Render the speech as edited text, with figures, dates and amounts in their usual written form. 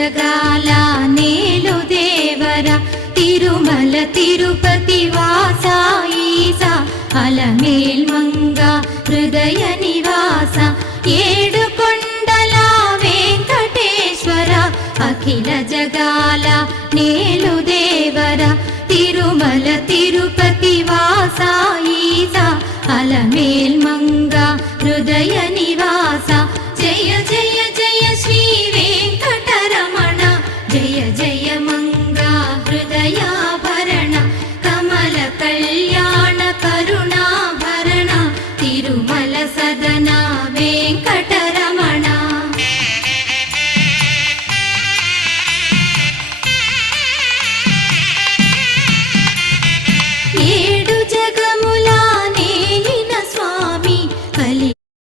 జగాల నేలు దేవర తిరుమల తిరుపతి వాస ఈసా అలమేల్ మంగ హృదయ నివాస ఏడు కొండల వెంకటేశ్వర అఖిల జగాల నేలు దేవర తిరుమల తిరుపతి వాస ఈసా అలమేల్ మంగ హృదయ నివాస